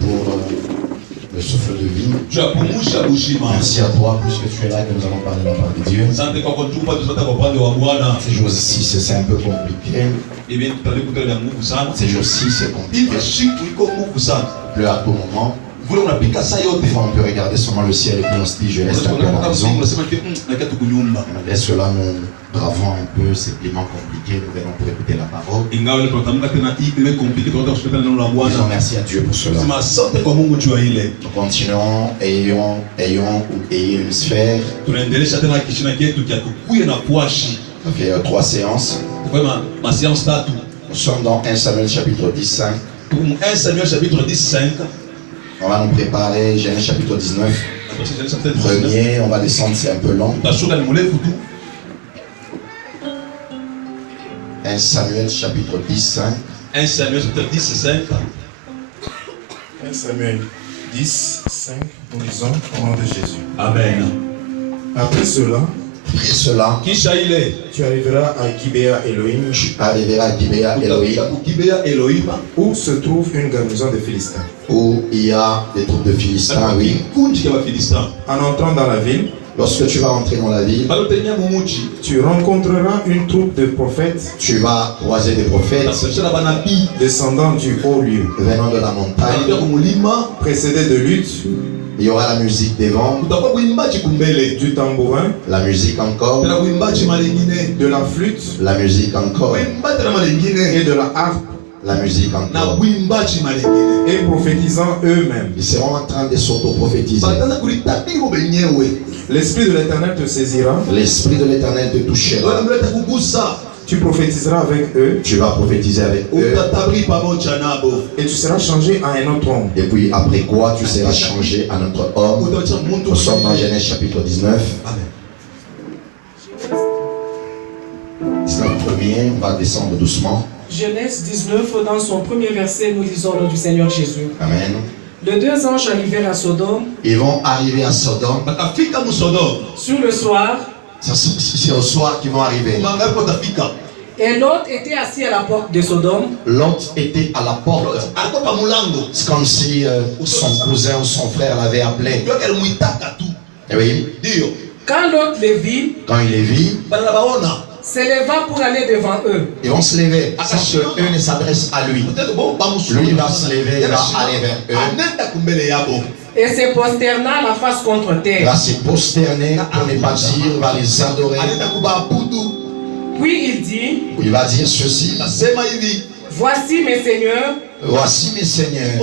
pour le souffle de vie. Merci à toi, puisque tu es là, que nous allons parler de la part de Dieu. Ces jours-ci, c'est un peu compliqué. Ces jours-ci, c'est compliqué. Pleut à tout moment. On peut regarder seulement le ciel et puis on se dit je reste un peu à la maison. Malgré cela, nous bravons un peu ces climats compliqués. Nous venons pour écouter la parole. Disons merci à Dieu pour cela. Nous continuons, ayons une sphère. Ça fait 3 séances. Nous sommes dans 1 Samuel chapitre 15. 1 Samuel chapitre 15. On va nous préparer Genèse chapitre 19. Premier, on va descendre, c'est un peu long. 1 Samuel chapitre 15. 1 Samuel chapitre 15. 1 Samuel 10, 5, nous lisons au nom de Jésus. Amen. Après cela, tu arriveras à Gibea Elohim. Tu arriveras à Gibea Elohim, où se trouve une garnison de Philistins. Où il y a des troupes de Philistins, oui. En entrant dans la ville, lorsque tu vas entrer dans la ville, tu rencontreras une troupe de prophètes. Tu vas croiser des prophètes descendant du haut lieu, venant de la montagne, précédés de luttes. Il y aura la musique des vents, du tambourin, la musique encore, de la flûte, la musique encore, et de la harpe, la musique encore. Et prophétisant eux-mêmes. Ils seront en train de s'auto-prophétiser. L'Esprit de l'Éternel te saisira. L'Esprit de l'Éternel te touchera. Tu prophétiseras avec eux. Tu vas prophétiser avec eux. Et tu seras changé en un autre homme. Et puis après quoi, tu seras changé en notre homme. Nous sommes dans Genèse chapitre 19. 19 premier, on va descendre doucement. Genèse 19, dans son premier verset, nous lisons au nom du Seigneur Jésus. Amen. Les 2 anges arrivèrent à Sodome. Ils vont arriver à Sodome. Sur le soir. C'est au soir qu'ils vont arriver. Et Lot était assis à la porte de Sodome. Lot était à la porte. C'est comme si son cousin ou son frère l'avait appelé. Et oui. Quand Lot les vit, quand il les vit, s'éleva pour aller devant eux. Ils vont se lever sans que eux ne s'adressent à lui. Lui va se lever, il va aller vers eux. Et se prosterna la face contre terre. Il va se prosterner, pour ne pas dire, va les adorer. Puis il dit, il va dire ceci. voici mes seigneurs. Voici mes seigneurs.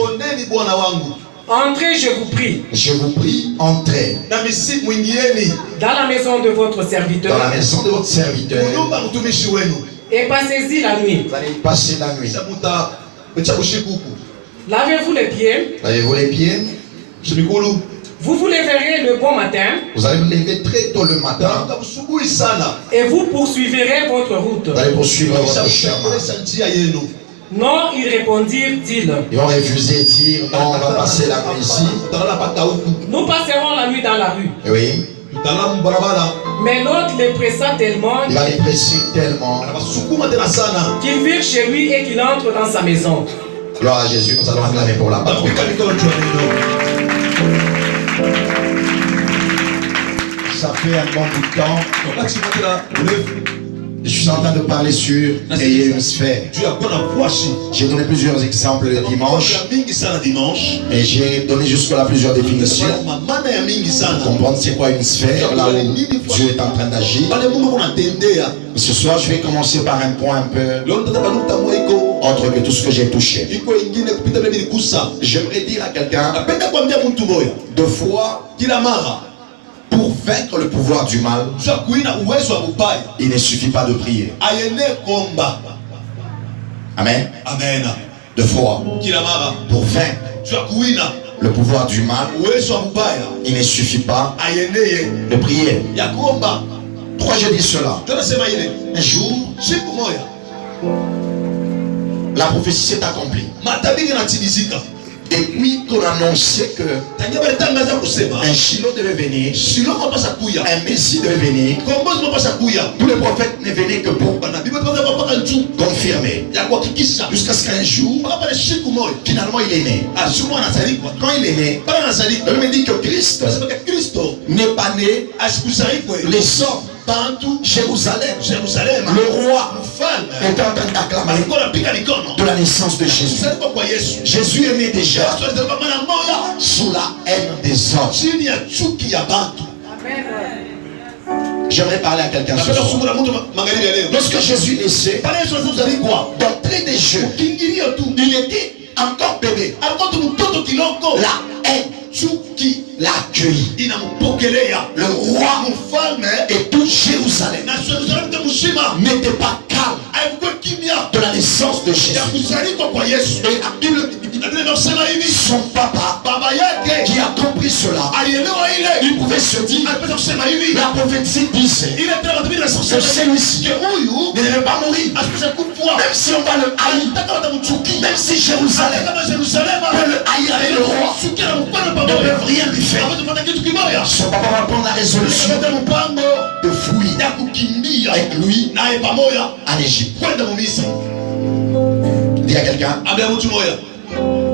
Entrez, je vous prie. Je vous prie, entrez. Dans la maison de votre serviteur. Dans la maison de votre serviteur. Et passez-y la nuit. Vous allez passer la nuit. Lavez-vous les pieds. Lavez-vous les pieds. Vous vous lèverez le bon matin. Vous allez vous lever très tôt le matin. Et vous poursuivrez votre route. Vous allez poursuivre votre chemin. Non, ils répondirent-ils. Ils ont refusé de dire non, on va passer la nuit ici. Nous passerons la nuit dans la rue. Oui. Mais l'autre les pressa tellement. Il va les presser tellement qu'ils virent chez lui et qu'il entre dans sa maison. Gloire à Jésus, nous allons acclamer pour la parole. Ça fait un bon bout de temps. Je suis en train de parler sur ayez une sphère. J'ai donné plusieurs exemples le dimanche. Et j'ai donné jusque-là plusieurs définitions. Pour comprendre c'est quoi une sphère, là où Dieu est en train d'agir. Ce soir, je vais commencer par un point un peu autre que tout ce que j'ai touché. J'aimerais dire à quelqu'un, 2 fois, pour vaincre le pouvoir du mal, il ne suffit pas de prier. Amen. 2 fois, pour vaincre le pouvoir du mal, il ne suffit pas de prier. Pourquoi je dis cela? Un jour, la prophétie s'est accomplie. Depuis qu'on annonçait que un Shiloh devait venir, un Messie devait venir, tous les prophètes ne venaient que pour confirmer confirmer. Jusqu'à ce qu'un jour, finalement il est né. Quand il est né, on me dit que Christ n'est pas né les hommes. Jérusalem, le roi est en train d'acclamer de la naissance de Jésus. Jésus est né déjà sous la haine des hommes. J'aimerais parler à quelqu'un ce soir. Lorsque Jésus naissait, d'entrée des jeux, il était encore bébé. La haine qui l'a accueilli. Le roi et tout Jérusalem n'était pas calme de la naissance de Jésus. Et la Bible dit son papa qui a compris cela, il pouvait se dire, la prophétie disait que celui-ci ne devait pas mourir, même si on va le haïr, même si Jérusalem peut le haïr avec le roi, ne peut rien lui faire. Son papa va prendre la résolution de fuir avec lui en Égypte. Dis à quelqu'un,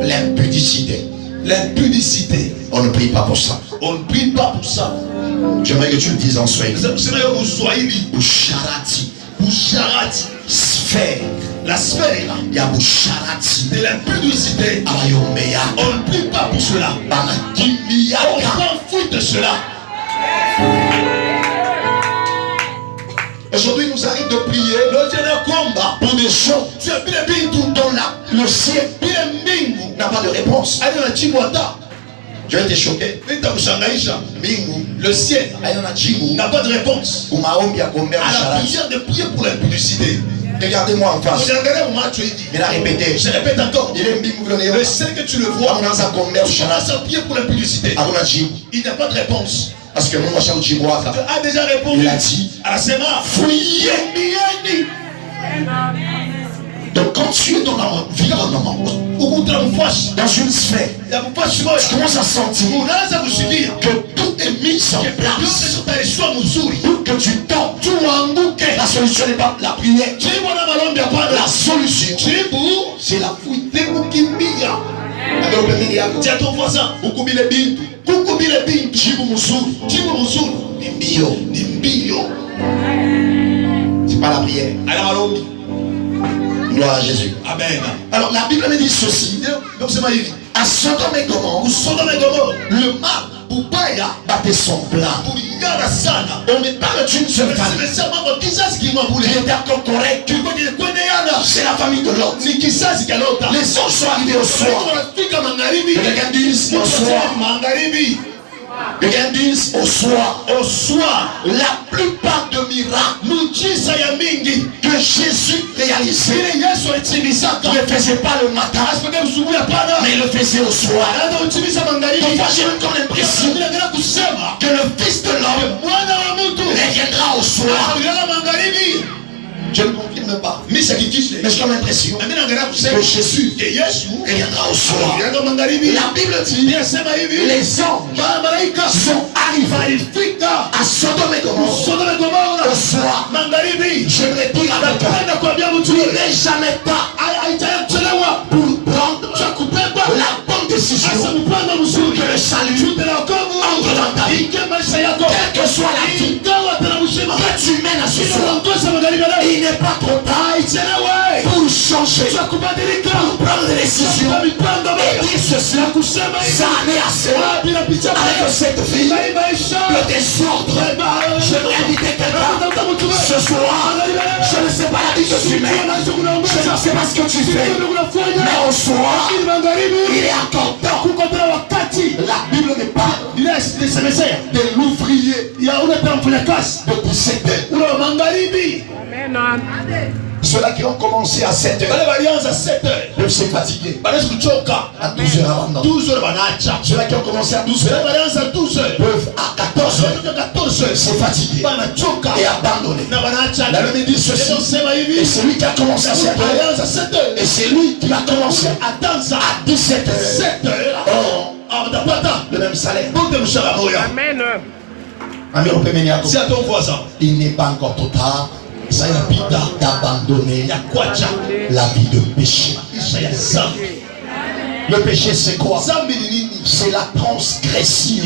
l'impudicité. L'impudicité. On ne prie pas pour ça. On ne prie pas pour ça. J'aimerais que tu le dises en Swahili. Busharati. Busharati. Sphère. La sphère. Il y a Busharati. De l'impudicité. On ne prie pas pour cela. On s'en fout de cela. Aujourd'hui, nous arrive de prier pour des gens dont le ciel n'a pas de réponse. Je vais te choquer. Le ciel n'a pas de réponse à la prière de prier pour l'impudicité. Regardez-moi en face. Il a répété. Je répète encore. Le ciel que tu le vois, on a prié pour l'impudicité. Il n'y a pas de réponse. Parce que moi, a déjà répondu. Il a dit à la Sénat. Fuyez. Donc quand tu es dans l'environnement, dans une sphère, tu commences à sentir que tout est mis en place pour que tu tombes. La solution n'est pas la prière. La solution, c'est la fuite. Dis à ton voisin, c'est pas la prière. Gloire à Jésus. Amen. Alors la Bible me dit ceci. À Sodome et Gomorrhe, le mal battait son plein. On ne parle d'une seule famille qui était encore correct. C'est la famille de l'autre. Les autres sont arrivés au soir. Quelqu'un dit au soir. Quelqu'un dit au soir. La plupart de miracles que Jésus réalisait, il ne faisait pas le matin, mais il le faisait au soir. Donc j'ai encore l'impression que le Fils de l'homme reviendra au soir. Je ne confirme pas. Mais j'ai comme l'impression que Jésus reviendra au soir. La Bible dit les anges sont arrivés à Sodome et Gomorrhe au soir. J'aimerais dire à quelqu'un, tu n'es jamais pas pour prendre la bonne décision que le salut entre dans ta vie. Quelle que soit la vie que tu mènes à ce soir, il n'est pas trop tard pour changer, pour prendre des décisions et dire ceci. Ça n'est assez avec cette vie le désordre. J'aimerais inviter quelqu'un ce soir. Je ne sais pas la vie que tu mènes, je ne sais pas ce que tu fais, mais au soir il est encore temps. La Bible n'est pas de l'ouvrier de 17 heures. Ceux-là qui ont commencé à 7 heures peuvent se fatiguer. À 12 heures avant. Ceux-là qui ont commencé à 12 heures peuvent à 14 heures se fatiguer et abandonner. La Bible dit ceci. Et celui qui a commencé à 7 heures et c'est lui qui va commencer à 17 heures. Le même salaire. Amen. Ami, on peut mener à toi. Il n'est pas encore trop tard d'abandonner la vie de péché. Le péché, c'est quoi? C'est la transgression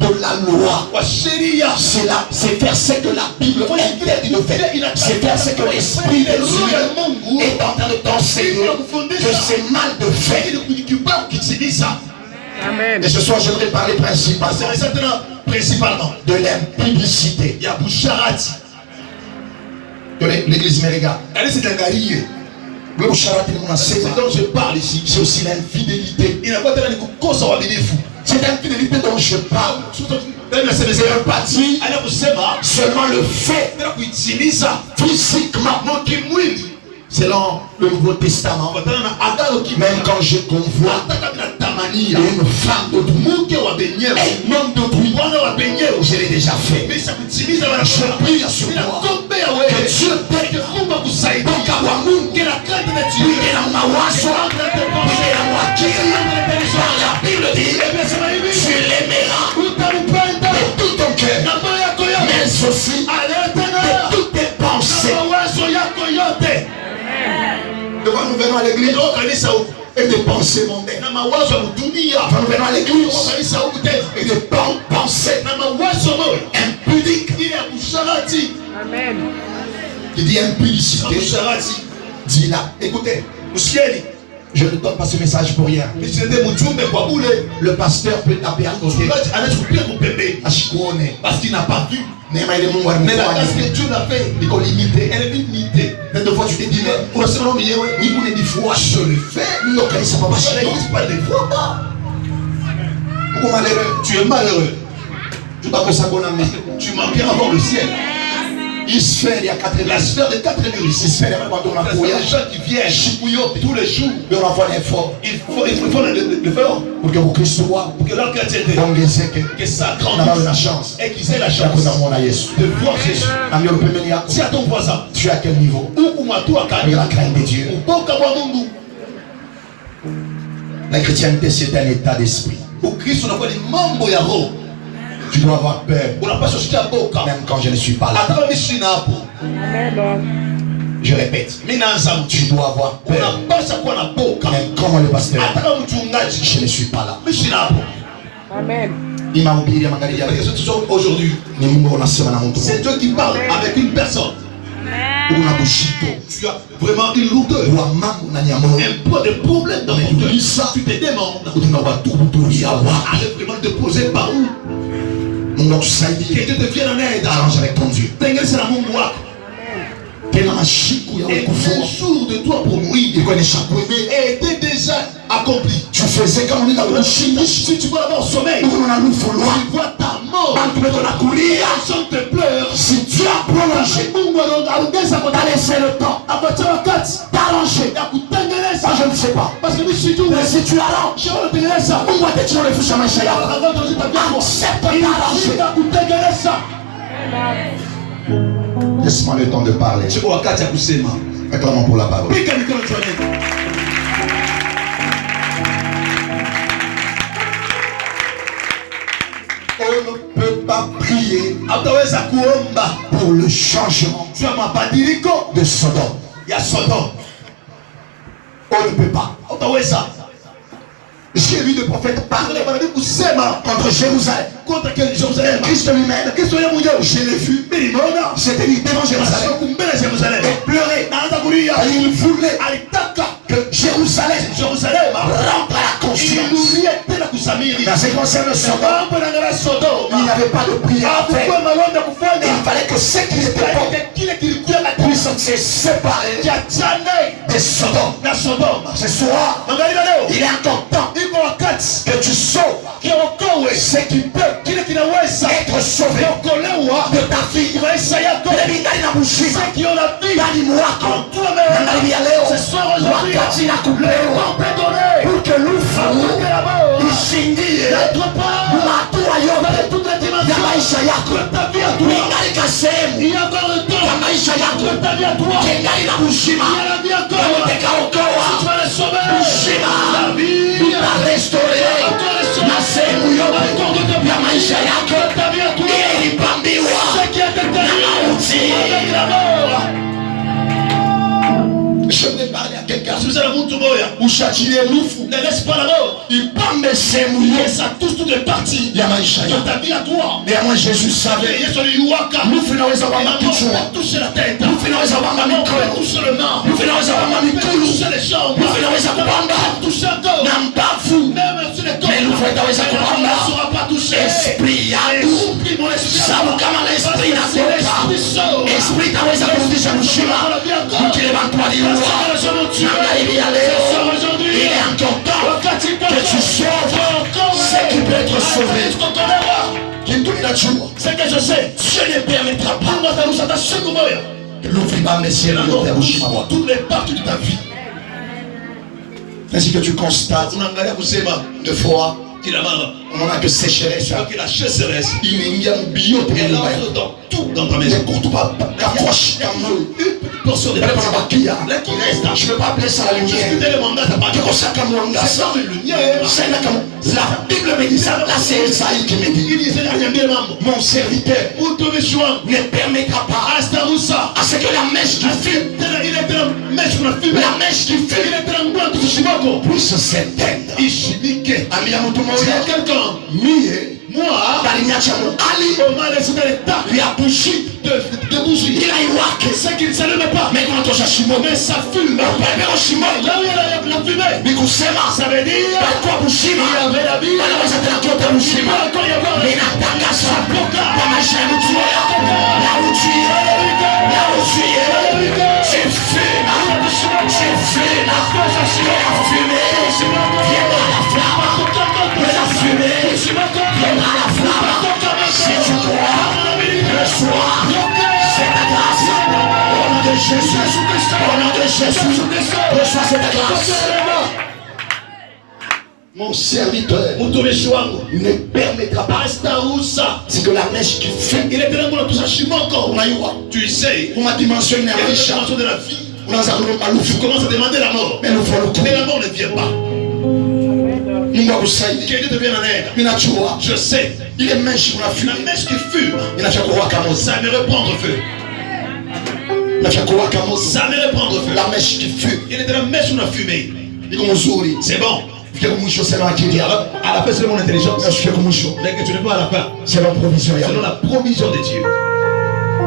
de la loi. C'est verset que la Bible interdit de faire. C'est verset que l'Esprit de Dieu est en train de t'enseigner que c'est mal de faire. Amen. Et ce soir, j'aimerais parler principalement de l'impudicité. De l'église Mérega. Ce dont je parle ici, c'est aussi l'infidélité. Cette infidélité dont je parle, c'est un parti seulement le fait physiquement. Selon le Nouveau Testament, même quand je convoite une femme d'autrui, un homme d'autrui, je l'ai déjà fait. Je prie sur toi que Dieu t'aide donc à moi, la Bible dit, tu l'aimeras de tout ton cœur, mais aussi de toutes tes pensées. Devant nous venons à l'église et de penser mondaines. Quand nous venons à l'église et de penser impudique. Amen. Qui dit impudicité, dit là, écoutez, je ne donne pas ce message pour rien. Le pasteur peut taper à côté. Parce qu'il n'a pas vu. Mais la grâce que Dieu l'a fait, il est limité. Elle est limitée. Même de fois tu te dis, mais pour le second milieu, ni pour les 10 fois, je le fais. Non, ça ne va pas changer. Pas des fois, pas. Pourquoi malheureux? Tu es malheureux. Tu t'as ça qu'on a mis. Tu manques à avoir le ciel. Il se fait, il y a 4 la sphère de 4 murs ici. Il se fait, quand on a pour les gens qui viennent chipouilloter tous les jours. Mais on envoie l'effort. Il faut l'effort. Pour que vous Christ soit. Pour que leur chrétienté. Que ça grandisse. La chance. Et qu'ils aient la chance. De voir Jésus. Si à ton voisin. Tu es à quel niveau? Avec la crainte de Dieu. La chrétienté, c'est un état d'esprit. Pour Christ, on a pas des membres yaro. Tu dois avoir peur. Même quand je ne suis pas là. Je répète. Tu dois avoir peur. Même quand le pasteur. Je ne suis pas là. Amen. Aujourd'hui, c'est Dieu qui parle avec une personne. Tu as vraiment une lourdeur. Un poids de problème dans ton cœur. Tu te demandes. Allez vraiment te poser par où? Que Dieu te vienne en aide. Arrange avec ton Dieu. Et un jour de toi pour mourir était déjà accompli. Tu faisais comme on est dans le Chine. Si tu vas avoir sommeil, tu vois ta mort. Personne te pleure. Si tu as prolongé, t'as laissé le temps. T'arranger. Je ne sais pas. Parce que si tu arranges, laisse-moi le temps de parler. Acclamons pour la parole. On ne peut pas prier pour le changement de Sodome. On ne peut pas. J'ai vu des prophètes parler contre Jérusalem. Contre Jérusalem. Christ lui-même. Je l'ai vu. C'était lui devant Jérusalem. Et pleurait. Et il voulait que Jérusalem rentre à la conscience. Dans ce qui concerne Sodome, il n'y avait pas de prière à faire. Il fallait que ceux qui étaient pauvres, la puissance s'est séparée de Sodome. Ce soir, il est encore temps que tu sauves ce qui peut être sauvé de ta vie. Ceux qui ont la vie en toi-même, ce soir aujourd'hui, pour que l'oufou ishingie toute la dimension de ta vie à toi. Il y a encore le temps de ta vie à toi. Il y a la vie encore. Si tu vas la sauver, la vie la restaurer. La sehemu yote ya maisha yako ilipambiwa na mauti. Ushachilie lufu. Ne laisse pas la mort. Ipambe sehemu hiyo. Et ça touche toutes les parties Ya maisha de yako. ta vie à toi. Néanmoins Jésus savait. Yesu aliuaka. Lufu inaweza Et kwamba la mort kichwa. peut toucher la tête. Lufu inaweza kwamba La mort peut mikono. toucher le main. Lufu inaweza kwamba Peut mikulu. toucher les jambes. Lufu inaweza kubamba Toucher encore. na mbavu. Même sur les corps. Mais lufu itaweza Mais la mort kubamba ne sera pas touchée. esprit yangu. Esprit, mon esprit. Sababu kama na esprit inatoka, esprit itaweza kurudisha mshima. Mkile bantu waliua magharibi ya leo, il est encore temps que tu sauves ce qui peut être sauvé. Kitu ninajua, C'est que je sais. Dieu ne permettra pas Mungu atarusha hata siku moja. l'ouvrir ciel yote ya ushima wako. Toutes les parties de ta vie. Ainsi que tu constates Unaangalia kusema deux fois, kila mara on n'a que sécheresse, que la chasseresse imeingia mbiote elle nyumba entre yako. dans tout dans ta maison. Kakoshi kama Portion de Là, qui reste. je ne peux pas appeler ça la lumière. La Bible me dit ça. Là, c'est Esaïe qui me dit. Mon serviteur ne permettra pas à ce que la mèche qui fume, la mèche qui fume, puisse s'éteindre. Ami ya mtu mmoja, mie baliniacha muali ya bushi ila iwake mais kunatosha shimo, upeleke shimo ni kusema balikuwa bushima banaweza tena kuota bushima. Ninatangaza kwa maisha ya mtu mmoja, la utuie tu fumes la fumée viendra la flamme, la fumée viendra la flamme. Si tu crois, reçois cette grâce au nom de Jésus, au nom de Jésus, reçois cette grâce. Mon serviteur ne permettra pas c'est que la mèche qui fume. Tu sais, Pour ma dimension la dimension de la vie, tu commences à demander la mort. mais Mais la mort ne vient pas. Mungu akusaidie. Que Dieu te vienne en aide. Ninajua Je sais, ile mèche la unafuma mèche qui fume, inachakuwaka moto, ça me reprendre feu. inachakuwaka moto. Ça me reprendre feu. La mèche qui fume Il est de la mèche ou la fumée. iko mzuri. C'est bon. Fika kumwisho sema akili yako. À la fin, selon mon intelligence. Fika kumwisho Mais que tu n'es pas à la fin. selon provision Selon yako. la provision de Dieu.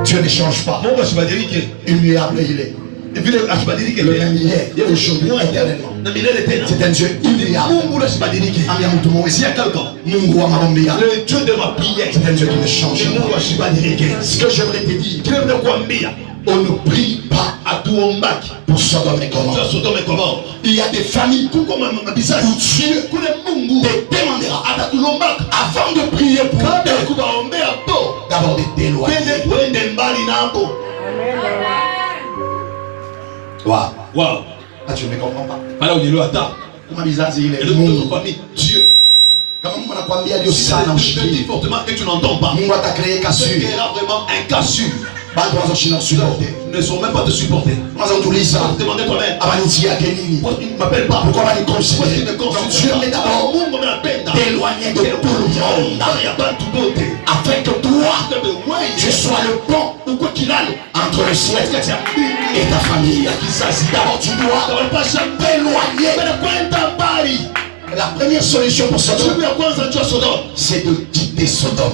Dieu ne change pas. Mon je vais dire que. Immuable il est. Et puis, je vais dire que. Le même hier, aujourd'hui, éternellement. Non, mais il est éternel. C'est un Dieu immuable. Mungu je vais dire que. Ami ya mtu mmoja, S'il y a quelqu'un, Mungu wa maombi yako, le Dieu de ma prière, c'est un Dieu qui ne change je pas. ne vais pas dire que. Ce que j'aimerais te dire, Tu ne quoi mbia. on ne prie pas À tout en bac. pour Sodome et Gomorrhe. Tu as sauté mes comment. Il y a des familles où Comment ma bizarre. Dieu Kule Mungu. te demandera À tout en bac. avant de prier pour Quand eux, tu vas en bain à peau. d'abord de t'éloigner. Twende mbali nabo. Waouh. Waouh. Ah, tu ne me comprends pas. Voilà où il est attends. Kama bizazi ile Et le monde de Mungu. ta famille, Dieu. Kama Mungu anakuambia ndio Si sana ça te ushikie. dit fortement et tu n'entends pas. Mungu atakrea C'est kasuri. qu'il y aura vraiment un cas sûr. Bantu wanazoshina usipote. Ils ne sont même pas te supporter. Kwanza utuliza. Demandez toi-même. Abaniti yake nini? Pourquoi il ne m'appelle pas? Pourquoi bani Pourquoi il considérer? ne considère Dieu pas? met d'abord Mungu m'appelle. t'éloigner de tout le monde Il y a pas tout d'autre. afin que toi tu sois le pont Pourquoi qu'il a entre le ciel et ta famille. D'abord tu dois t'éloigner. La première solution pour Sodome, c'est de quitter Sodome.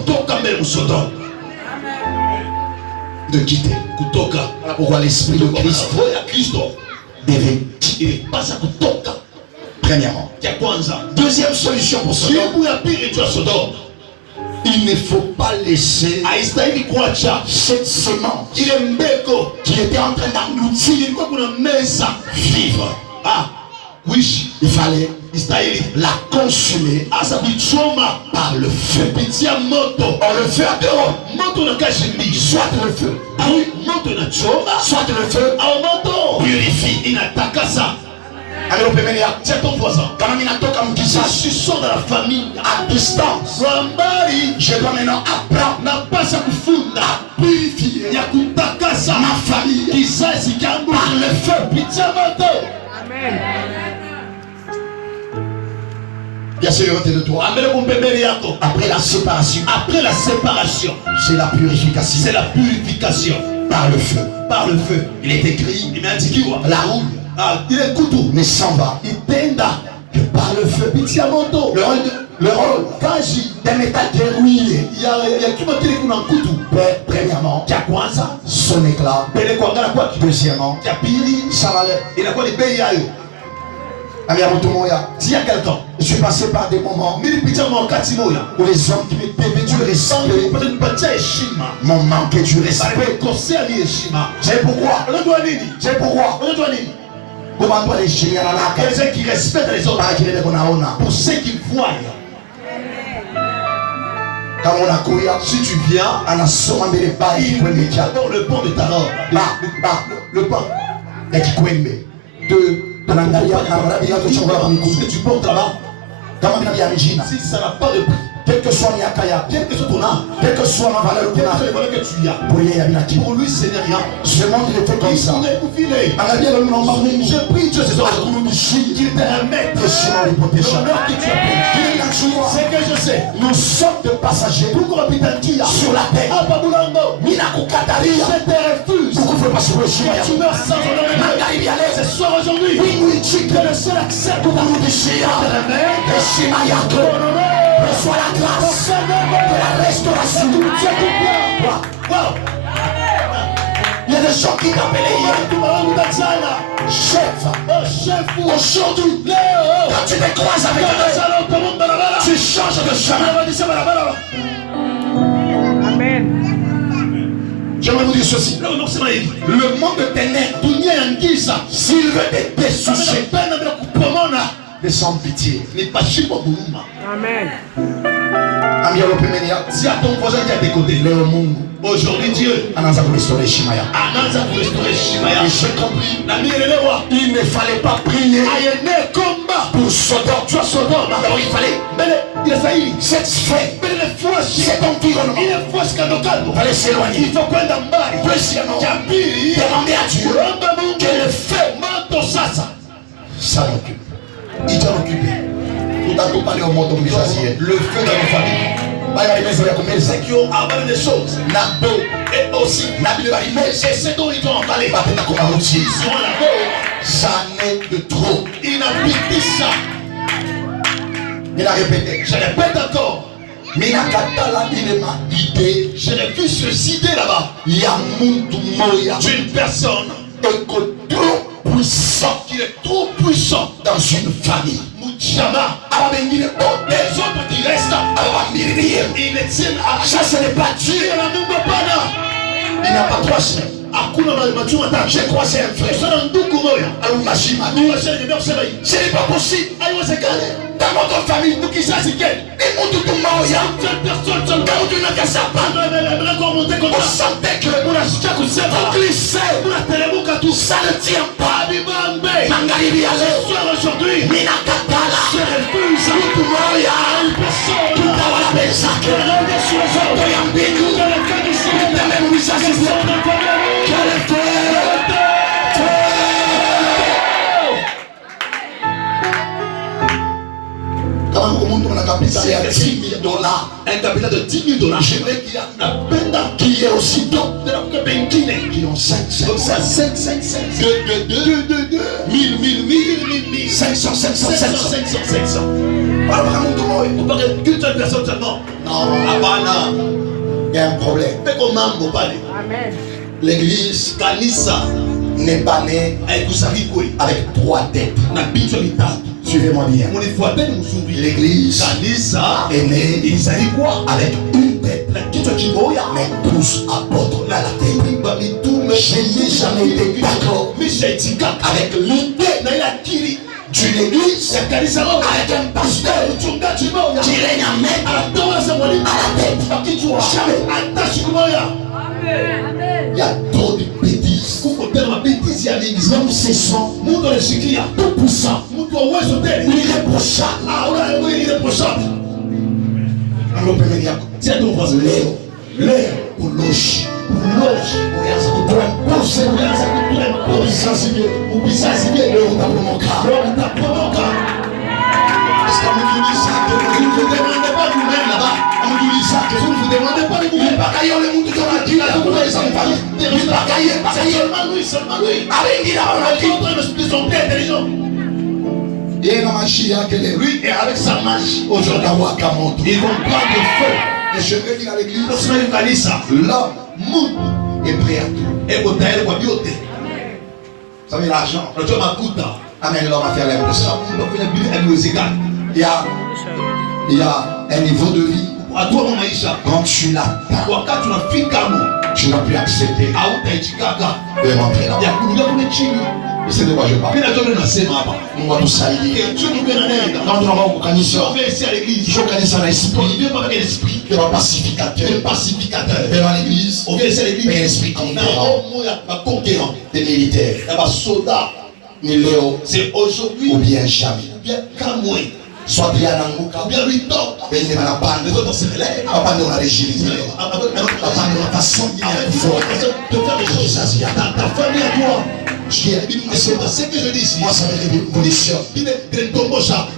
De quitter. Voilà pourquoi l'esprit de Christ devait quitter. Premièrement. Deuxième solution pour Sodome, il ne faut pas laisser cette semence qui était en train d'engloutir vivre. Oui, Il fallait la consumer par le feu. Or le feu a deux rôles. Soit le feu soit le feu purifie. Alors pembeni yako, c'est ton voisin. kama mimi natoka mkizazi Si tu sors de la famille, à distance, Rambari, je dois maintenant apprendre napasa kufunda à purifier ya kutakasa ma famille kizazi changu par le feu. kupitia moto. Bien sûr, de toi. Ambele kumpembeni yako. Après la séparation, Après la séparation, c'est la purification c'est la purification par le feu. par le feu. Il est écrit, Imeandikiwa la rouille il est couteau, ne s'en va itenda que par le feu. Pitiamoto. Le rôle Kaji. d'un métal dérouillé. Il y a qui m'a dit qu'on a un couteau. Premièrement, Qui a quoi ça? son éclat. Pele kwa ngala kwa. Deuxièmement, Qui a pili. sa valeur. Il a quoi les pays à eux? Ami Amotomoya, S'il y a quelqu'un. je suis passé par des moments Mili pitiamo katimoya. où les hommes qui me devaient du respect Peut-être pas de heshima. m'ont manqué du Pale respect. kose ali heshima. C'est pourquoi. Unajua nini? C'est pourquoi. Unajua nini? Comment toi les chiens à la Il y a des laque. gens qui respectent les autres. Par qui les konaona. Pour ceux qui voient. Quand on a couillé, Si tu viens, on a souvent des bails qui couillent mes d'abord le pont de ta robe. Le pain. et qui couillent. Deux, on a d'ailleurs un que tu vas Ce que tu portes là-bas, Kama mina vya mjina. si ça n'a pas de prix, Quel que soit miaka yako, quel que soit ton âme, quelle que soit ma valeur quel qu'on que soit a, les valeurs que tu as, pour yeye yabina kitu. pour lui, ce n'est rien. Ce monde il est fait comme Il ça. s'en est confilé. Angalia leo naomba Mungu Je prie Dieu ce soir akurudishie qu'il te remette heshima ulipotesha. l'honneur que tu as pris. Kile najua C'est que je sais. nous sommes des passagers Pour qu'on puisse dire sur la terre. Hapa Bulango, Mina kukataria je te refuse. ukufe pasipo heshima Que tu yako. meurs sans honneur. Magharibi ya Ce leo soir aujourd'hui, mbingu ichike que le seul accepte pour kurudishia heshima yako. Reçois la grâce de la restauration. Wow. Il y a des gens qui t'appellent hier chef. Oh, chef, Aujourd'hui, Léo, quand tu te croises avec eux, tu changes de chemin. J'aimerais vous dire ceci. Le monde de ténèbres, s'il veut te dessoucher, descends pitié. Amen. Ami alopemenia, Si à ton voisin qui est à tes côtés, leo Mungu aujourd'hui Dieu, anaanza kurestore heshima yako. anaanza kurestaurer Shimaya. Et j'ai compris, Na mimi elewa, il ne fallait pas prier ayene komba, pour Sodome. tu as Sodome. Alors il fallait Mbele ya Israeli, cette sphère, mbele ya fuashi, cet environnement, ile fuashi kando kando. fallait s'éloigner. Il faut kwenda mbali. Deuxièmement, Cha pili, demander à Dieu omba Mungu que le feu moto sasa. s'en occupe. Il t'en occupe. Tout à coup, parler au monde de Jésus. Le feu dans nos familles. C'est Qui ont avalé des choses. Nabo, Et aussi, et c'est dont ils ont avalé. Ils ont la mort. j'en ai de trop. Il n'a plus dit ça. Il a répété. Je répète encore. Minakatala ilema idée. Je refuse ce idée là-bas Ya muntu moya. d'une personne Eko trop puissant qui est trop puissant. dans une famille. Mujama. Abengine bote. Les autres qui restent, Abambiririe. ils ne tiennent à Ça ce n'est pas Dieu. Il y a Mungu hapana. Il n'y a pas trois semaines. Hakuna majuma tatu. J'ai croisé un frère. Sana ndugu moja. Alumashima. Tunasherehekea kusema hivi. Ce n'est pas possible. Haiwezekani. Dans notre famille, Nous kizazi chetu. et mutu moya. Seule personne seulement. Quand tu n'as qu'à sa part, on sentait que unasikia kusema on glissait. unateremka tu. Ça ne tient pas. Abibambe. Magharibi ya leo. Soir aujourd'hui, Minakatala. je refuse Mutu moya. une personne Tutawala penzake. qui revient sur les autres. Toya mbingu. Que le feu du ciel Namemulisha sisi. descende comme la nuit. Que le feu. Kama umuntu mna kapitali ya $10,000, Un capital de $10,000. j'aimerais qu'il y ait Napenda qu'il y ait aussi d'autres de la kuke pengine qui ont 5, 5, comme ça 5, 5, 1000, 500, 500, 500. 500. Voilà, vraiment, tout le monde. On parle qu'une seule personne seulement. Non, Hapana. il y a un problème. Peko mambo pale. Amen. L'église Kanisa n'est pas née haikusali kweli. avec 3 têtes. Na bichwa vitatu. Suivez-moi bien. Munifuateni mzuri. L'église Kanisa est née ilizali kwa avec une tête, na kichwa kimoya. mais 12 apôtres à la tête. Ba mitume. Je n'ai jamais été d'accord Misha itikaka. avec l'idée Na ile akili d'une église ya kanisa moja. avec un pasteur Mchungaji moja. qui règne en maître Anatoa sa mwalimu. à la tête. Akichwa. Jamais. Hata siku moja. Il y a trop de bêtises. Kuko tena mabetizi ya mingi sana. Nous cessons Mungu anashikia. tout puissant, Mtu wa uwezo tele. irréprochable. Una mwili ile poshati. Alors, premier diacre, Tiens ton voisin. leo uloshi Uloji. ulianza kutoa mpose, Unaanza kutoa mkono. ubisazilie Ubisazilie. leo utapomoka. Leo utaporomoka. Est-ce que mtu Ne demandez pas vous-même là-bas. Vous ne vous demandez pas de vous. Seulement lui. Ils sont bien intelligents. Lui et avec sa marche, aujourd'hui, ils vont prendre feu. Et je vais dire à l'église, L'homme est prêt à tout. est au tailleur pour Dieu. Vous savez, l'argent, amène l'homme à faire les choses. Il y a un niveau de vie. Quand tu l'atteins, tu n'as plus accepté de rentrer là. C'est de quoi je parle. Nous va tout salir. Quand nous avons un il faut connaître un esprit de pacificateur. Venons à l'église, un esprit conquérant. Des militaires. Ni Léo, C'est aujourd'hui ou bien jamais. bien Kamoué. Soit bien en Mouka, Bien lui top. bien il y a la bande. Les autres se relèvent. La bande de la régime. La bande de la façon de faire des choses. Ta famille à toi. C'est Ce que je dis ici. moi, ça fait des évolutions.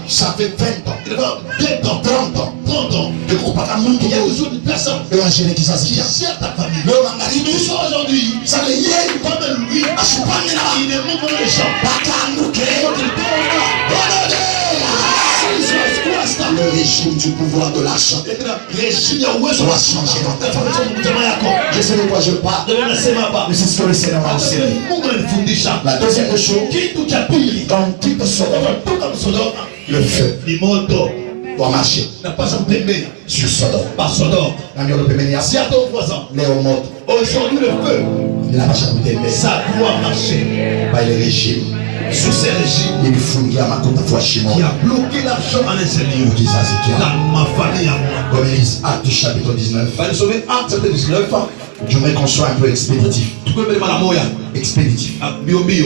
Ça fait 20 ans, 20 ans, 30 ans. 30 ans. De groupe à la main, Il y a toujours une personne évangile qui qui s'assiste. sert ta famille. Le mangarine, Nous sommes aujourd'hui. ça le y est. Comme lui, À ce point-là, il est même dans les champs. le régime du pouvoir de l'argent doit changer dans ta famille. Je sais de quoi je parle, mais c'est ce que le Seigneur m'a enseigné. La deuxième chose, dans toute Sodome, le feu doit marcher sur Sodome. L'amion de Péménia, Léomode, Aujourd'hui, le feu, il a marché à côté de ça doit marcher par le régime. sur ces régimes Il faut qu'il y a ma compte à fois chez moi. qui a bloqué l'argent en intérieur. Qui ça, c'est clair. Dans ma famille à moi. Comme il dit, Acte chapitre 19, Va nous sauver Acte chapitre 19. j'aimerais qu'on soit un peu expéditif. Tu peux mettre la moya. Expéditif. Bio bio.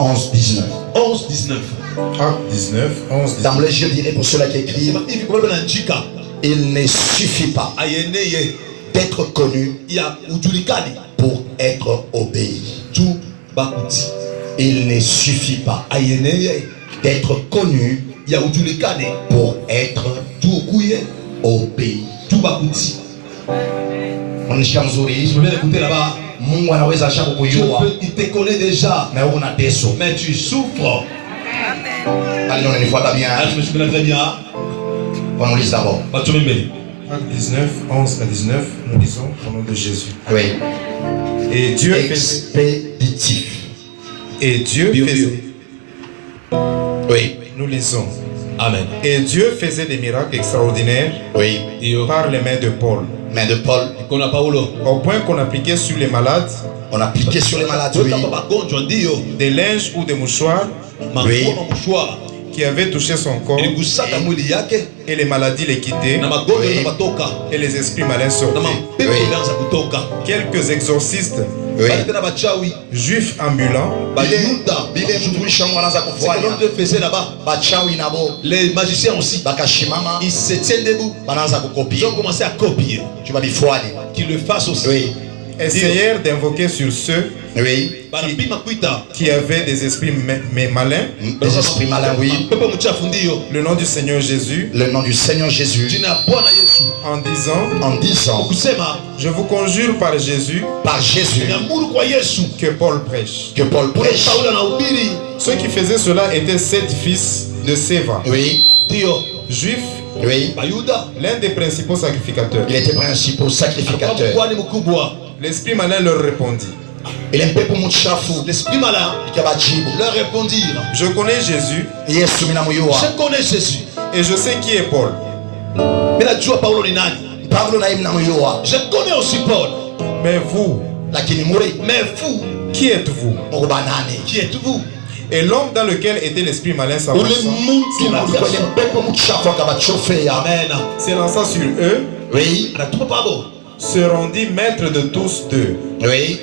11, 19. 11, 19. Acte 19, 11, 19. D'emblée, je dirais pour ceux-là qui écrivent, il ne suffit pas d'être connu pour être obéi. Il ne suffit pas d'être connu pour être obéi. Mwanishika mzuri, Je viens d'écouter là-bas. Mungu anaweza acha kukujua Il te connaît déjà. na wewe una deso. Mais tu souffres. Allez, on nifuata bien. Ah, je me souviens très bien. On nous lise d'abord. Acte 19, 11 à 19, nous lisons au nom de Jésus. Oui. Et Dieu faisait, Expéditif. Oui. nous lisons. Amen. Et Dieu faisait des miracles extraordinaires Oui. par les mains de Paul, Main de Paul. Qu'on a Paulo. au point qu'on appliquait sur les malades On a appliqué sur les malades. Oui. des linges ou des mouchoirs Oui. qui avaient touché son corps, et les maladies les quittaient, et les esprits malins sortaient. Quelques exorcistes Oui. juifs ambulants Bile mtumisha mwananza kufanya. Bachawi nabo Les magiciens aussi. bakashimama Ils se tiennent debout. banaanza Ils kukopia. ont commencé à copier. Tu vas bifuani. Qu'ils le fassent aussi. Oui. essayèrent d'invoquer sur ceux Oui. qui avaient des esprits malins Les esprits malins, oui. le nom du Seigneur Jésus, Le nom du Seigneur Jésus. en disant, je vous conjure par Jésus Par Jésus. que Paul prêche. Que Paul prêche. Ceux qui faisaient cela étaient 7 fils de Séva, Oui. juifs, Oui. l'un des principaux sacrificateurs. Il était principal sacrificateur. L'esprit malin leur répondit, Il est un peu pour mon chafu. L'esprit malin leur répondirent. je connais Jésus Yesu minamuyua. Je connais Jésus. et je sais qui est Paul. Mais la Dieu Paulo ni nani? Pablo na minamuyua. Je connais aussi Paul. Mais vous, Lakini muri Mais vous, qui êtes-vous? mukubanani. qui êtes-vous? Et l'homme dans lequel était l'esprit malin s'avança, Ule muntu kwenye mpepo mchafu akabachofea. Amen. s'élança sur eux, Oui. Anatupa Paulo. se rendit maître de tous d'eux, Oui.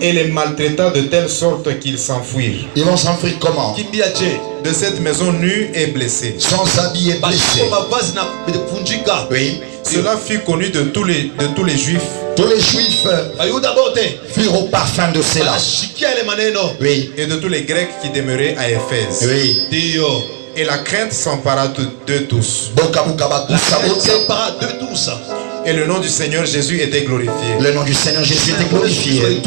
et les maltraita de telle sorte qu'ils s'enfuirent Ils vont s'enfuir comment? Kimbia je. de cette maison nue et blessée. Sans habits et blessés. Mavazi na kuvunjika. Oui. Cela fut connu de tous les Juifs, Tous les Juifs Bayuda bote. furent au parfum de cela. Wanashikia ile maneno. Oui. et de tous les Grecs qui demeuraient à Éphèse. Oui. Ndio. Et la crainte s'empara de tous. La crainte s'empara de tous. Et le nom du Seigneur Jésus était glorifié. Le nom du Seigneur Jésus était glorifié.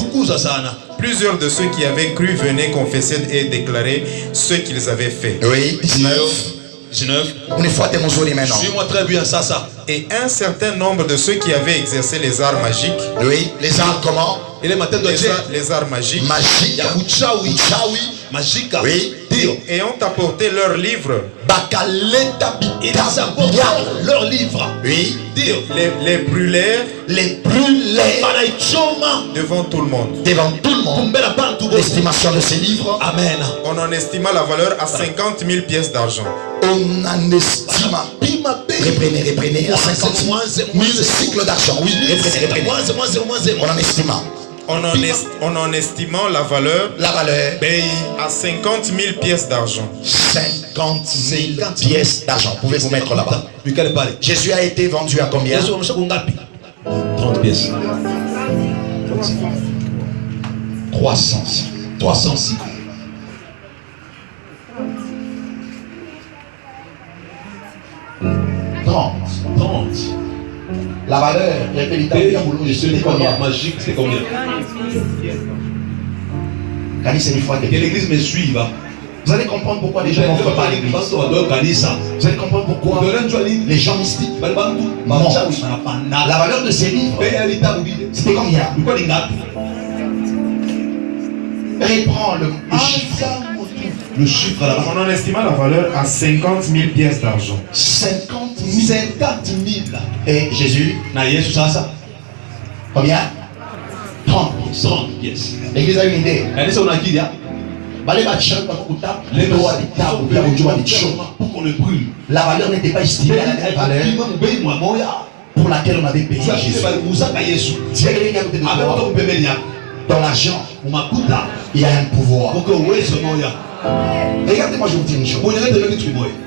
Plusieurs de ceux qui avaient cru venaient confesser et déclarer ce qu'ils avaient fait. Oui, 19. Suis-moi très bien, ça. Et un certain nombre de ceux qui avaient exercé les arts magiques. Oui, les arts comment? Les arts magiques. Magique. Magique. Oui. Ayant apporté leurs livres. Leurs livres. Oui. Les brûlèrent. Les brûlèrent. Devant tout le monde. Devant tout le monde. L'estimation de ces livres. Amen. On en estima la valeur à 50 000 pièces d'argent. On en estima. Reprenez. À 50 000 cycles d'argent. Oui, reprenez. On en estima. On en estimant la valeur à 50 000 pièces d'argent. 50 000 pièces d'argent. Pouvez vous mettre là-bas. Jésus a été vendu à combien? 30 pièces. 300. La valeur c'était combien? Magique, c'est combien? Que l'église me suive. Vous allez comprendre pourquoi les gens n'entrent pas à l'église. Vous allez comprendre pourquoi les gens mystiques mentent. La valeur de ces livres, c'était combien? Reprends le chiffre. Le chiffre là-bas. On en estima la valeur à 50 000 pièces d'argent. 50 000. Et Jésus, combien? 30 pièces. L'église a une idée. Pour qu'on le brûle. La valeur n'était pas estimée à la même valeur pour laquelle on avait payé Jésus. Dans l'argent, il y a un pouvoir. Regardez-moi, je vous dis une chose.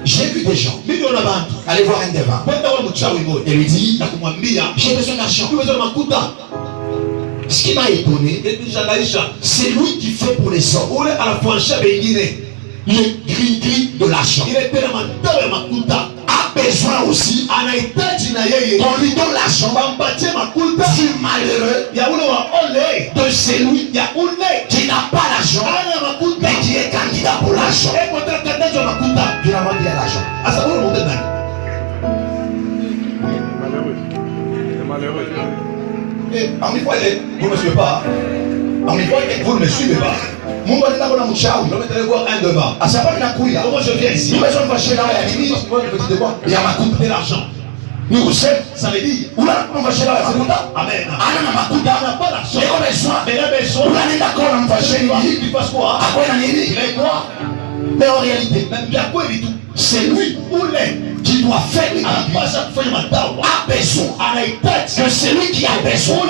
J'ai vu des gens aller voir un devin et lui dire, j'ai besoin d'argent. Ce qui m'a étonné, c'est lui qui fait pour les hommes le gris de l'argent. A besoin aussi qu'on lui donne l'argent du malheureux de celui qui n'a pas l'argent mais qui est candidat pour l'argent. Finalement, il y a l'argent. Vous ne me suivez pas. Vous ne me suivez pas. Vous allez voir un devant. Comment je viens ici? Il y a ma coupe de l'argent. Nous sommes, ça veut dire. Amen. Il n'a pas l'argent. Mais il a besoin. Il passe quoi? Il est quoi? Mais en réalité, même bien quoi il dit tout. C'est lui qui doit faire les a besoin que celui qui a besoin